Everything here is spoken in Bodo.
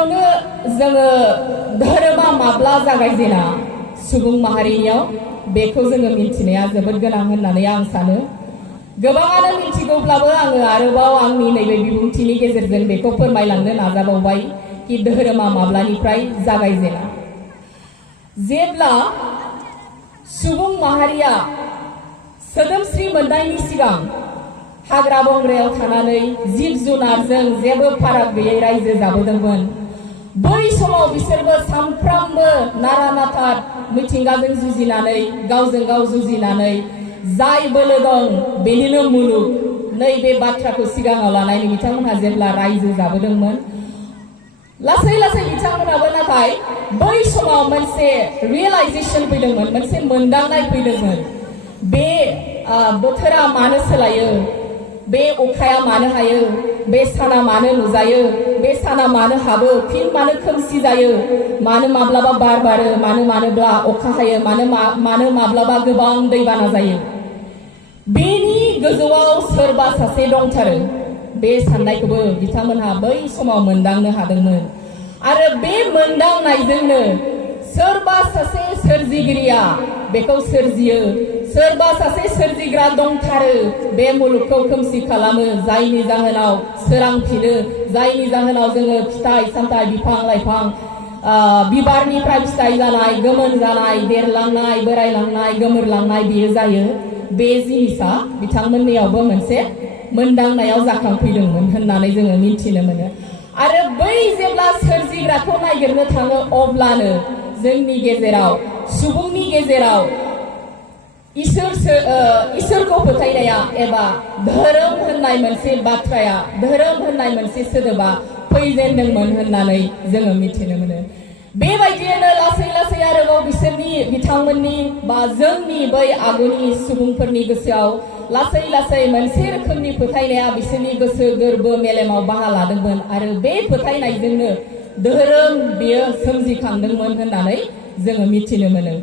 गिबियावनो जोङो धोरोमा माब्ला जागायजेना सुबुं माहारियाव बेखौ जोङो मिथिनाया जोबोद गोनां होननानै आं सानो। गोबाङानो मिथिगौब्लाबो आङो आरोबाव आंनि नैबे बिबुंथिनि गेजेरजों बेखौ फोरमायलांनो नाजाबावबाय कि धोरोमा माब्लानिफ्राय जागायजेना। जेब्ला सुबुं माहारिया सोदोमस्रि मोननायनि सिगां हाग्रा बंग्रायाव थानानै जिब जुनारजों जेबो फाराग गैयै रायजो जाबोदोंमोन, बै समाव बिसोरबो सानफ्रामबो नारा नाथा मिथिंगाजों जुजिनानै गावजों गाव जुजिनानै जाय बोलो दं बेनिनो मुलुग नैबे बाथ्राखौ सिगाङाव लानानै बिथांमोनहा जेब्ला रायजो जाबोदोंमोन, लासै लासै बिथांमोनाबो नाथाय बै समाव मोनसे रियेलाइजेसन फैदोंमोन, मोनसे मोनदांनाय फैदोंमोन। बे बोथोरा मानो सोलायो, बे अखाया मानो हायो, बे साना मानो नुजायो, बे साना मानो हाबो, फिन मानो खोमसि जायो, मानो माब्लाबा बार बारो, मानोब्ला अखा हायो, मानो माब्लाबा गोबां दैबाना जायो। बेनि गोजौआव सोरबा सासे दंथारो, बे साननायखौबो बिथांमोनहा बै समाव मोनदांनो हादोंमोन। आरो बे मोनदांनायजोंनो सोरबा सासे सोरजिगिरिया बेखौ सोरजियो, सोरबा सासे सोरजिग्रा दंथारो बे मुलुगखौ खोमसि खालामो, जायनि जाहोनाव सोरांफिनो, जायनि जाहोनाव जोङो फिथाइ सामथाइ बिफां लाइफां बिबारनिफ्राय फिथाइ जानाय, गोमोन जानाय, देरलांनाय, बोरायलांनाय, गोमोरलांनाय बेयो जायो। बे जिनिसा बिथांमोननियावबो मोनसे मोनदांनायाव जाखांफैदोंमोन होननानै जोङो मिथिनो मोनो। आरो बै जेब्ला सोरजिग्राखौ नागिरनो थाङो अब्लानो जोंनि गेजेराव, सुबुंनि गेजेराव इसोरखौ फोथायनाया एबा धोरोम होननाय मोनसे बाथ्राया, धोरोम होननाय मोनसे सोदोबा फैजेनदोंमोन होननानै जोङो मिथिनो मोनो। बेबायदियैनो लासै लासै आरोबाव बिथांमोननि बा जोंनि बै आगुनि सुबुंफोरनि गोसोआव लासै लासै मोनसे रोखोमनि फोथायनाया बिसोरनि गोसो गोरबो मेलेमाव बाहा लादोंमोन। आरो बे फोथायनायजोंनो धोरोम बेयो सोमजिखांदोंमोन होननानै जोङो मिथिनो मोनो।